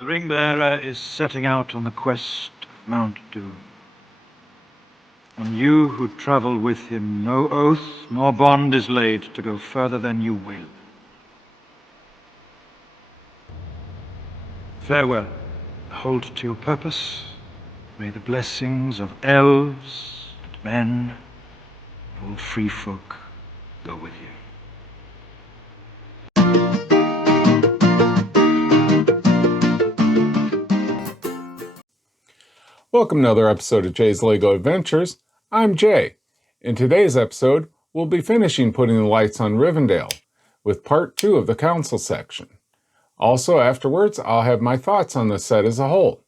The ring-bearer is setting out on the quest of Mount Doom. On you who travel with him, no oath nor bond is laid to go further than you will. Farewell. Hold to your purpose. May the blessings of elves, and men, all free folk go with you. Welcome to another episode of Jay's LEGO Adventures. I'm Jay. In today's episode, we'll be finishing putting the lights on Rivendell with part 2 of the council section. Also, afterwards, I'll have my thoughts on the set as a whole.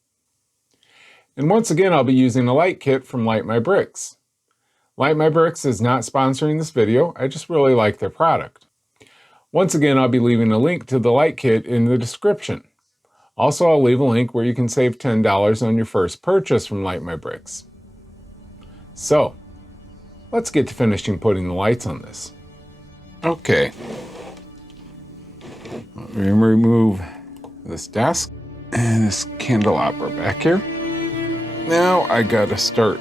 And once again, I'll be using a light kit from Light My Bricks. Light My Bricks is not sponsoring this video, I just really like their product. Once again, I'll be leaving a link to the light kit in the description. Also, I'll leave a link where you can save $10 on your first purchase from Light My Bricks. So, let's get to finishing putting the lights on this. Okay. Let me remove this desk and this candelabra back here. Now I gotta start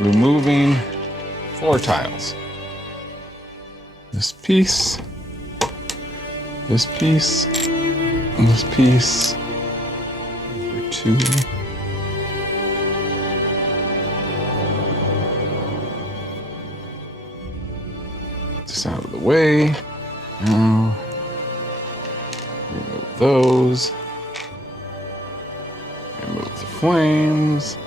removing floor tiles. This piece. This piece, and this piece, number 2. This out of the way. Now, remove those. Remove the flames.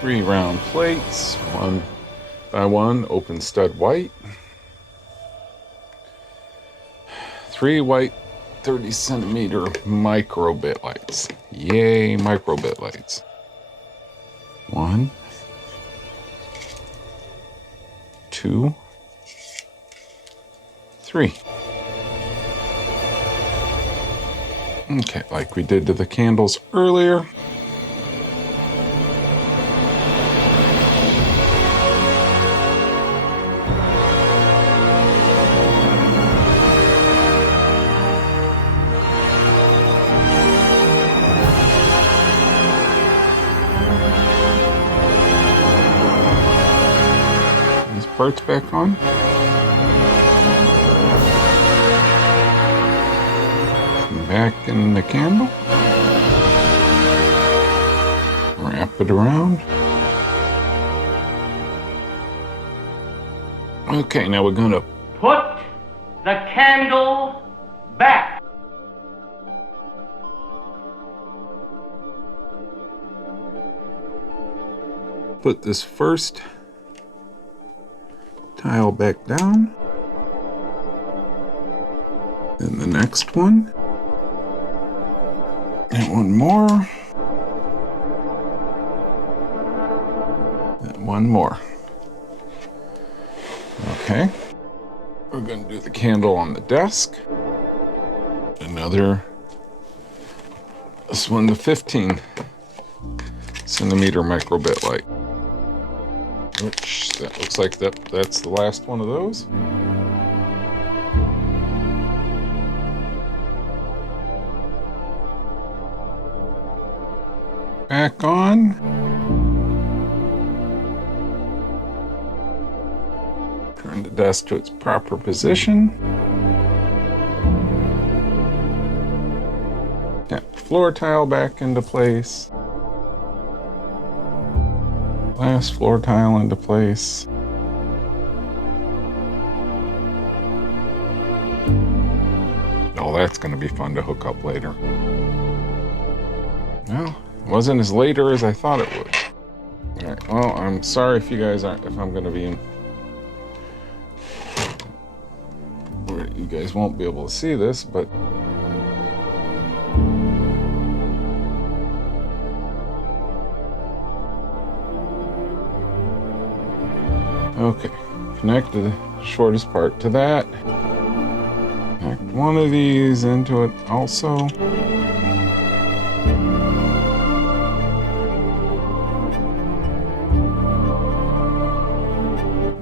3 round plates, 1 by 1, open stud white. 3 white 30 centimeter micro bit lights. Yay, micro bit lights. 1, 2, 3. Okay, like we did to the candles earlier. Parts back on. Back in the candle. Wrap it around. Okay, now we're gonna put the candle back. put this first tile back down, and the next one, and one more, and one more. Okay, we're going to do the candle on the desk. Another, this one, the 15 centimeter microbit light, which that looks like that's the last one of those. Back on. Turn the desk to its proper position. Get the floor tile back into place. Last floor tile into place. Oh, that's going to be fun to hook up later. Well, it wasn't as later as I thought it would. All right, well, I'm sorry if you guys aren't, if I'm going to be in, where you guys won't be able to see this, but okay, connect the shortest part to that. Connect one of these into it also.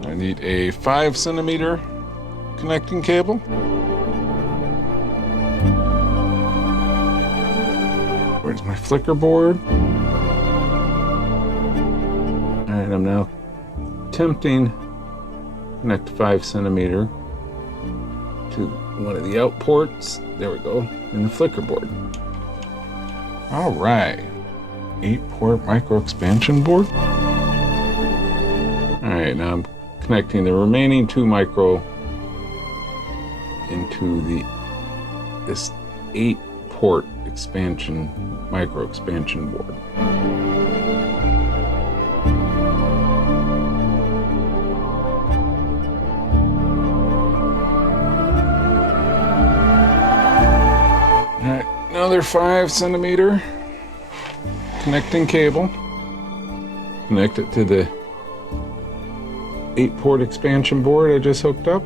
I need a 5 centimeter connecting cable. There's my flicker board. Alright, I'm now attempting to connect 5 centimeter to one of the out ports. There we go, in the flicker board. Alright, 8-port micro expansion board. Alright, now I'm connecting the remaining 2 micro into this 8-port micro expansion board. Alright, another 5 centimeter connecting cable. Connect it to the 8-port expansion board I just hooked up.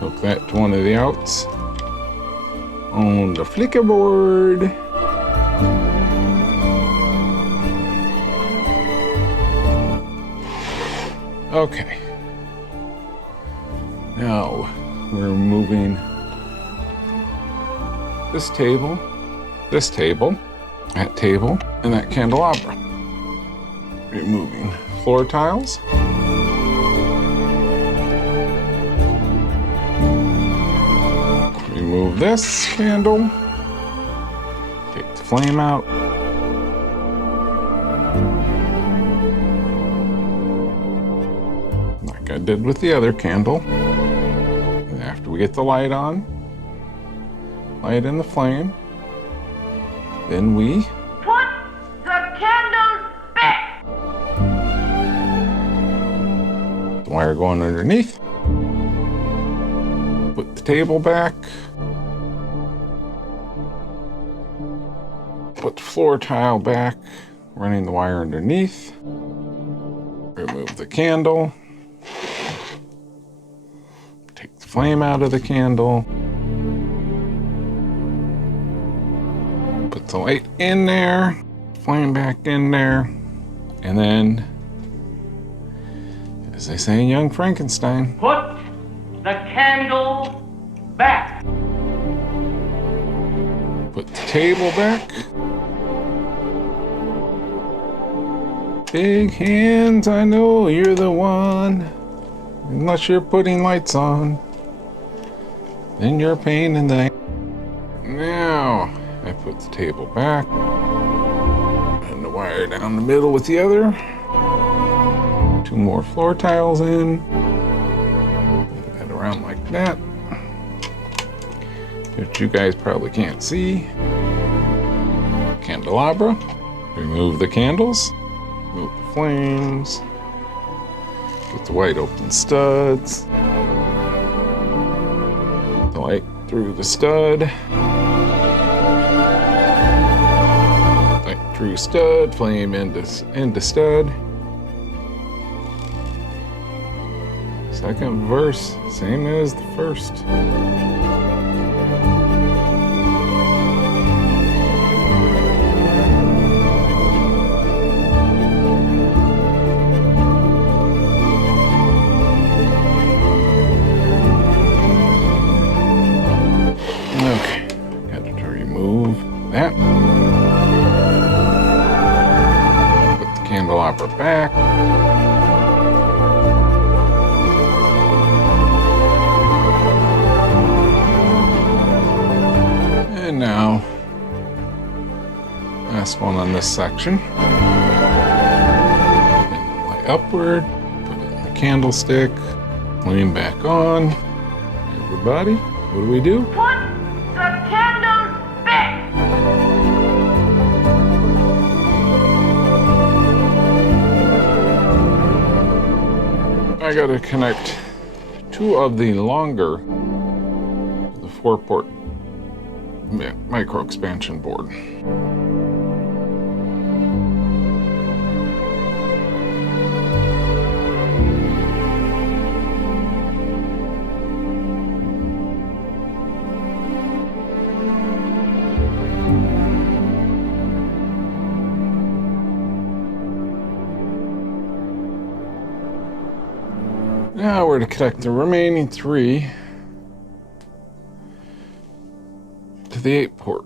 Hook that to one of the outs on the flicker board. Okay. Now we're moving this table, that table, and that candelabra. Removing floor tiles. Remove this candle. Take the flame out. Like I did with the other candle. And after we get the light on, light in the flame, then we Put the candles back. the wire going underneath. Put the table back. Put the floor tile back, running the wire underneath. Remove the candle. Take the flame out of the candle. Put the light in there, flame back in there, and then, as they say in Young Frankenstein, Put the candle back. put the table back. Big hands, I know you're the one. Unless you're putting lights on, then you're a pain in the... Now, I put the table back. And the wire down the middle with the other. 2 more floor tiles in. Move that around like that. Which you guys probably can't see. Candelabra. Remove the candles. Remove the flames. Get the wide open studs. The light through the stud. Light through stud, flame into stud. Second verse, same as the first. Okay, got to remove that. Put the candelabra back. And now, last one on this section. And light upward, put it in the candlestick, flame back on. Everybody, what do we do? Put the candles back. I gotta connect 2 of the longer, the 4-port micro expansion board. Now we're to connect the remaining 3 to the 8 port.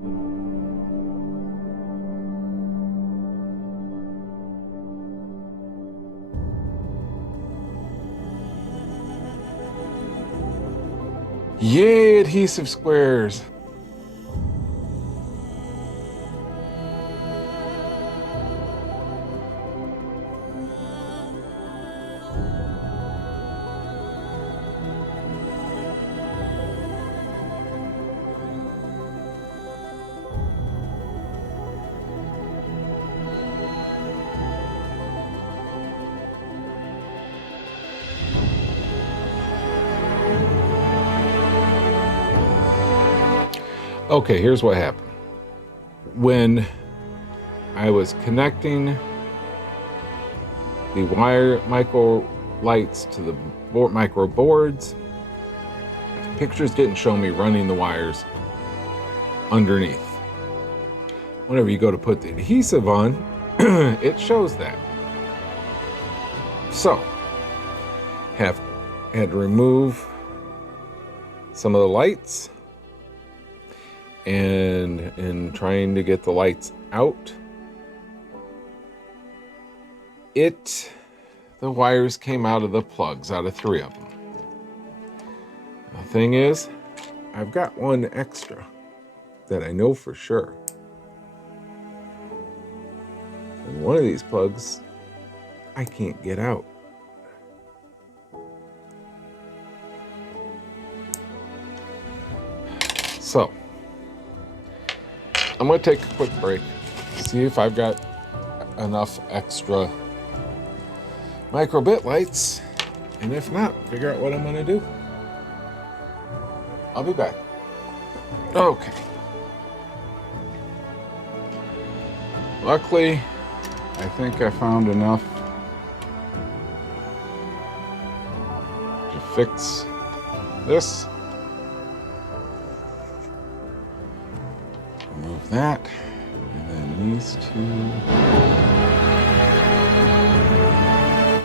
Yay, adhesive squares! Okay, here's what happened. When I was connecting the wire micro lights to the micro boards, pictures didn't show me running the wires underneath. Whenever you go to put the adhesive on, it shows that. So, had to remove some of the lights. And in trying to get the lights out, the wires came out of the plugs, out of 3 of them. The thing is, I've got one extra that I know for sure. And one of these plugs, I can't get out. So, I'm going to take a quick break, see if I've got enough extra microbit lights, and if not, figure out what I'm going to do. I'll be back. Okay. Luckily, I think I found enough to fix this. Remove that, and then these 2.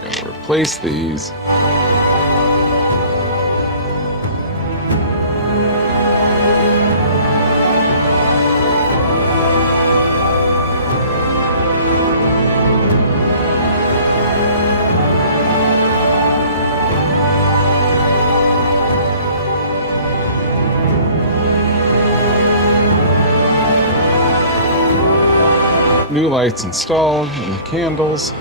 Gotta replace these. New lights installed and the candles.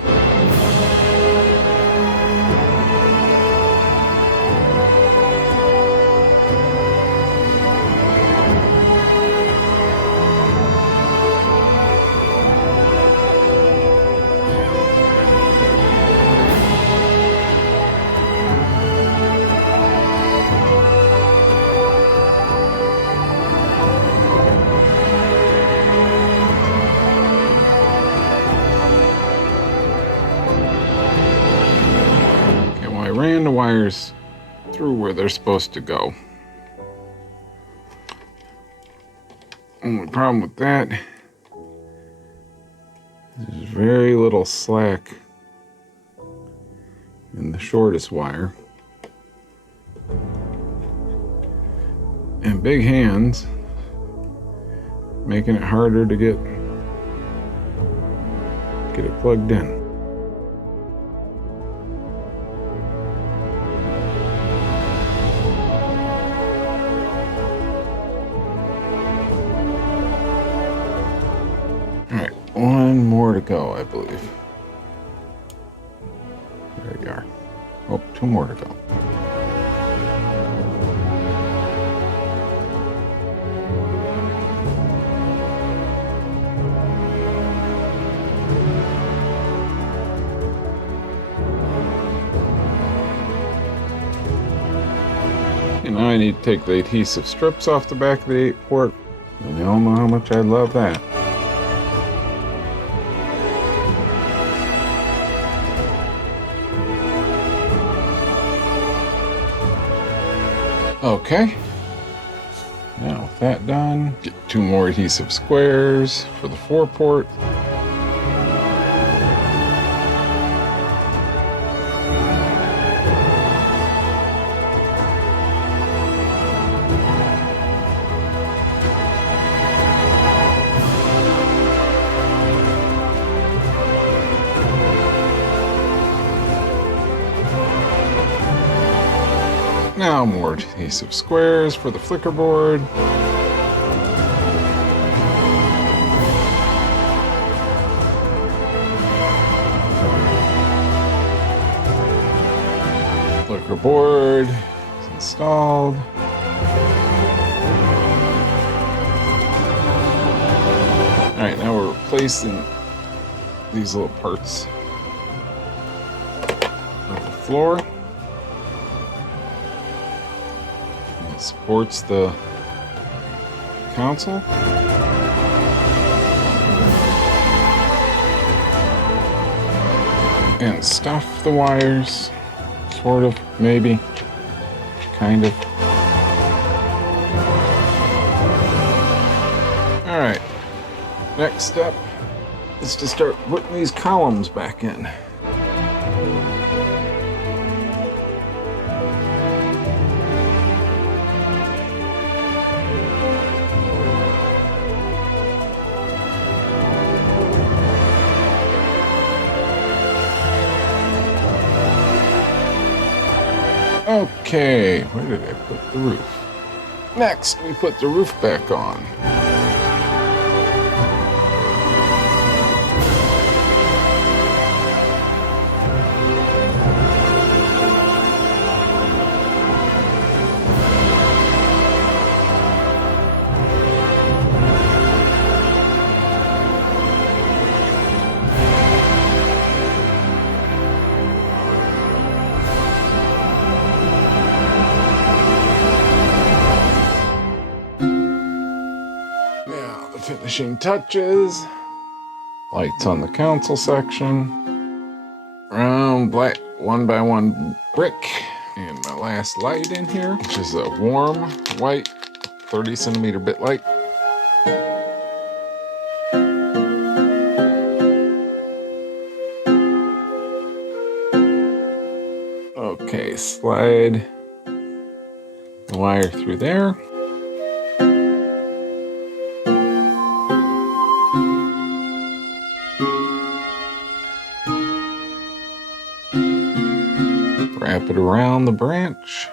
Ran the wires through where they're supposed to go. Only problem with that, there's very little slack in the shortest wire. And big hands, making it harder to get it plugged in. One more to go, I believe. There you are. Oh, 2 more to go. And now I need to take the adhesive strips off the back of the 8 port. And you all know how much I love that. Okay, now with that done, get 2 more adhesive squares for the 4 port. Now more adhesive squares for the flicker board. Flicker board is installed. Alright, now we're replacing these little parts of the floor. It supports the console. And stuff the wires. Sort of, maybe, kind of. Alright, next step is to start putting these columns back in. Okay, where did I put the roof? Next, we put the roof back on. Finishing touches. Lights on the council section. Round black 1x1 brick. And my last light in here, which is a warm white 30 centimeter bit light. Okay, slide the wire through there. Wrap it around the branch.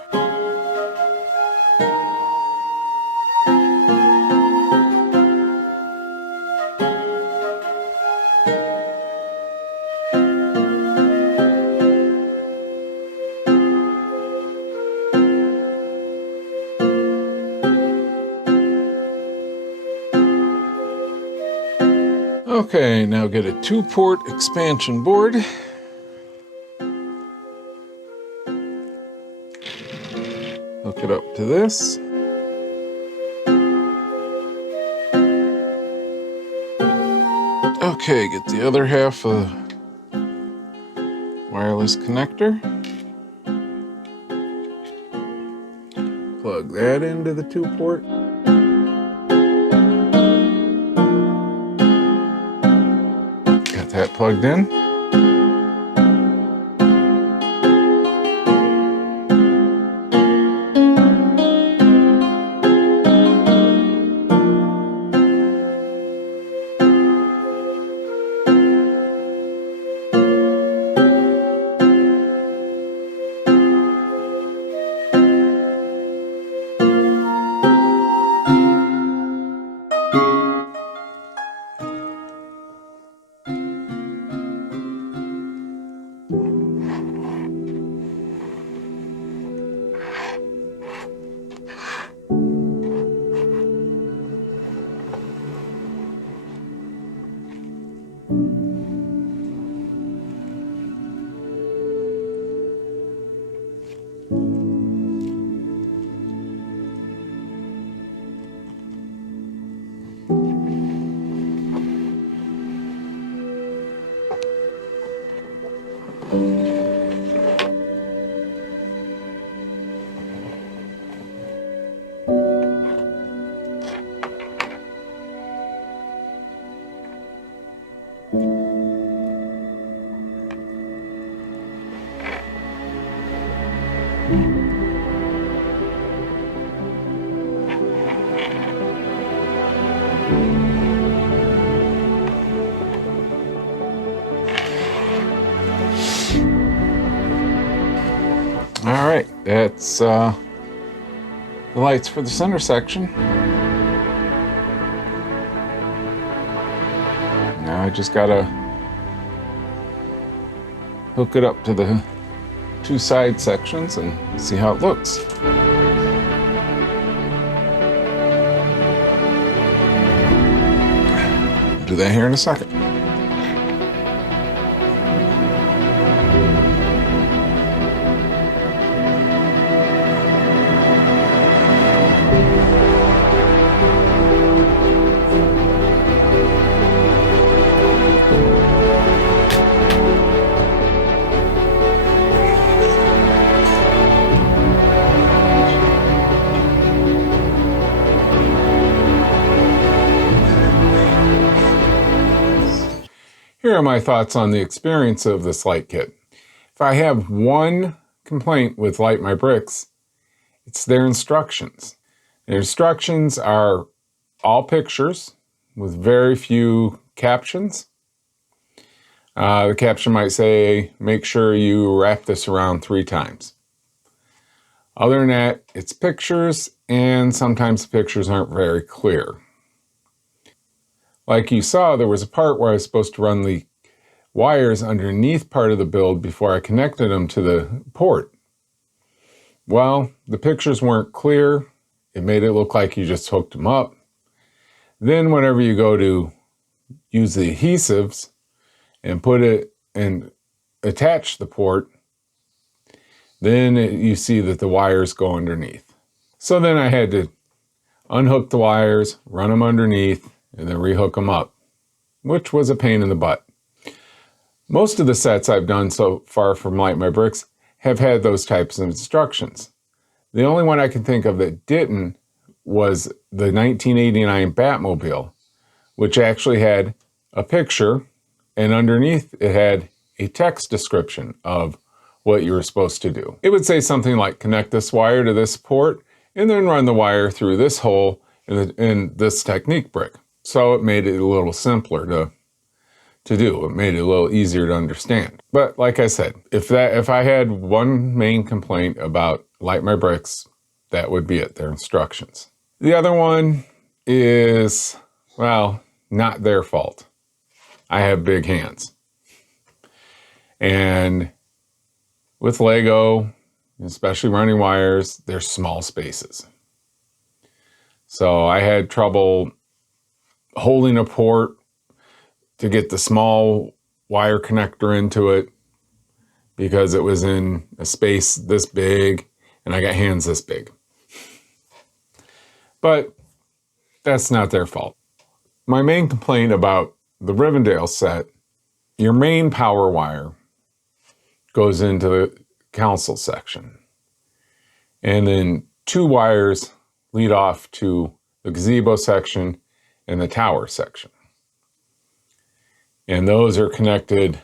Okay, now get a 2-port expansion board. Hook it up to this. Okay, get the other half of the wireless connector. Plug that into the 2-port. Got that plugged in. All right, that's the lights for the center section. Now I just gotta hook it up to the two side sections and see how it looks. Do that here in a second. Here are my thoughts on the experience of this light kit. If I have one complaint with Light My Bricks, it's their instructions. Their instructions are all pictures with very few captions. The caption might say, make sure you wrap this around 3 times. Other than that, it's pictures, and sometimes the pictures aren't very clear. Like you saw, there was a part where I was supposed to run the wires underneath part of the build before I connected them to the port. Well, the pictures weren't clear. It made it look like you just hooked them up. Then whenever you go to use the adhesives and put it and attach the port, then you see that the wires go underneath. So then I had to unhook the wires, run them underneath, and then rehook them up, which was a pain in the butt. Most of the sets I've done so far from Light My Bricks have had those types of instructions. The only one I can think of that didn't was the 1989 Batmobile, which actually had a picture, and underneath it had a text description of what you were supposed to do. It would say something like, connect this wire to this port, and then run the wire through this hole in this Technique brick. So it made it a little simpler to do. It made it a little easier to understand. But like I said, if I had one main complaint about Light My Bricks, that would be it, their instructions. The other one is, well, not their fault. I have big hands. And with Lego, especially running wires, there's small spaces. So I had trouble holding a port to get the small wire connector into it because it was in a space this big and I got hands this big. But that's not their fault. My main complaint about the Rivendell set, your main power wire goes into the console section. And then 2 wires lead off to the gazebo section and the tower section. And those are connected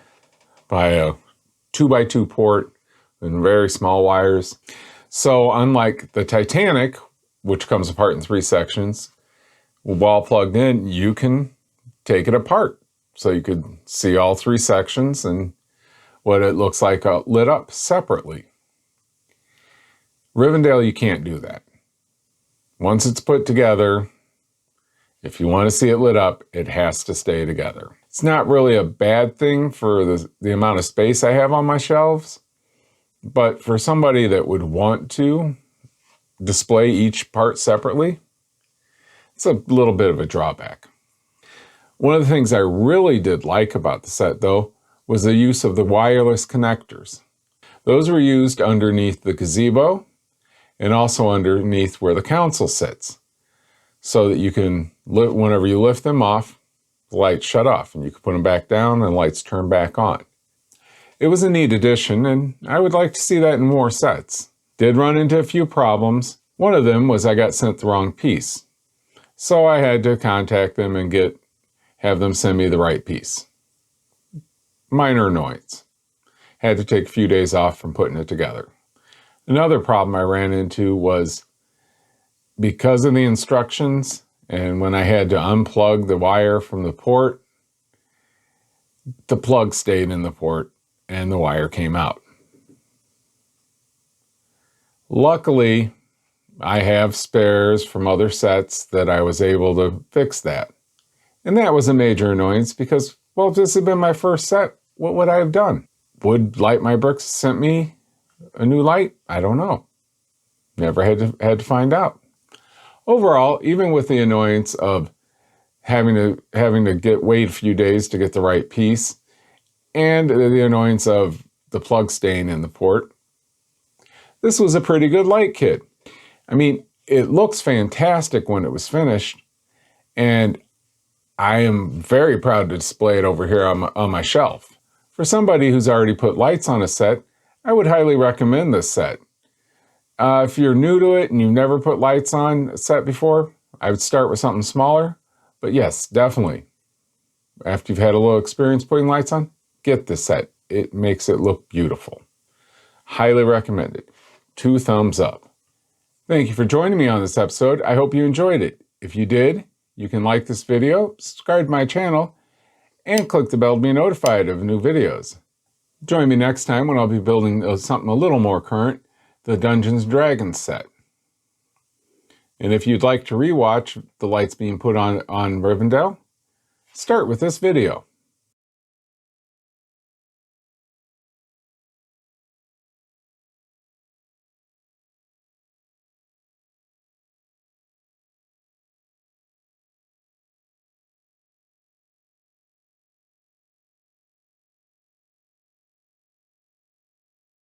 by a 2x2 port and very small wires. So unlike the Titanic, which comes apart in 3 sections, while plugged in, you can take it apart. So you could see all 3 sections and what it looks like lit up separately. Rivendell, you can't do that. Once it's put together, if you want to see it lit up, it has to stay together. It's not really a bad thing for the amount of space I have on my shelves, but for somebody that would want to display each part separately, it's a little bit of a drawback. One of the things I really did like about the set, though, was the use of the wireless connectors. Those were used underneath the gazebo and also underneath where the console sits, so that you can, whenever you lift them off, the lights shut off and you can put them back down and lights turn back on. It was a neat addition, and I would like to see that in more sets. Did run into a few problems. One of them was I got sent the wrong piece. So I had to contact them and have them send me the right piece. Minor annoyance. Had to take a few days off from putting it together. Another problem I ran into was because of the instructions and when I had to unplug the wire from the port, the plug stayed in the port and the wire came out. Luckily, I have spares from other sets that I was able to fix that. And that was a major annoyance because, well, if this had been my first set, what would I have done? Would Light My Bricks sent me a new light? I don't know. Never had to find out. Overall, even with the annoyance of having to wait a few days to get the right piece, and the annoyance of the plug staying in the port, this was a pretty good light kit. I mean, it looks fantastic when it was finished, and I am very proud to display it over here on my shelf. For somebody who's already put lights on a set, I would highly recommend this set. If you're new to it and you've never put lights on a set before, I would start with something smaller. But yes, definitely, after you've had a little experience putting lights on, get this set. It makes it look beautiful. Highly recommend it. 2 thumbs up. Thank you for joining me on this episode. I hope you enjoyed it. If you did, you can like this video, subscribe to my channel, and click the bell to be notified of new videos. Join me next time when I'll be building something a little more current, the Dungeons & Dragons set. And if you'd like to rewatch the lights being put on Rivendell, start with this video.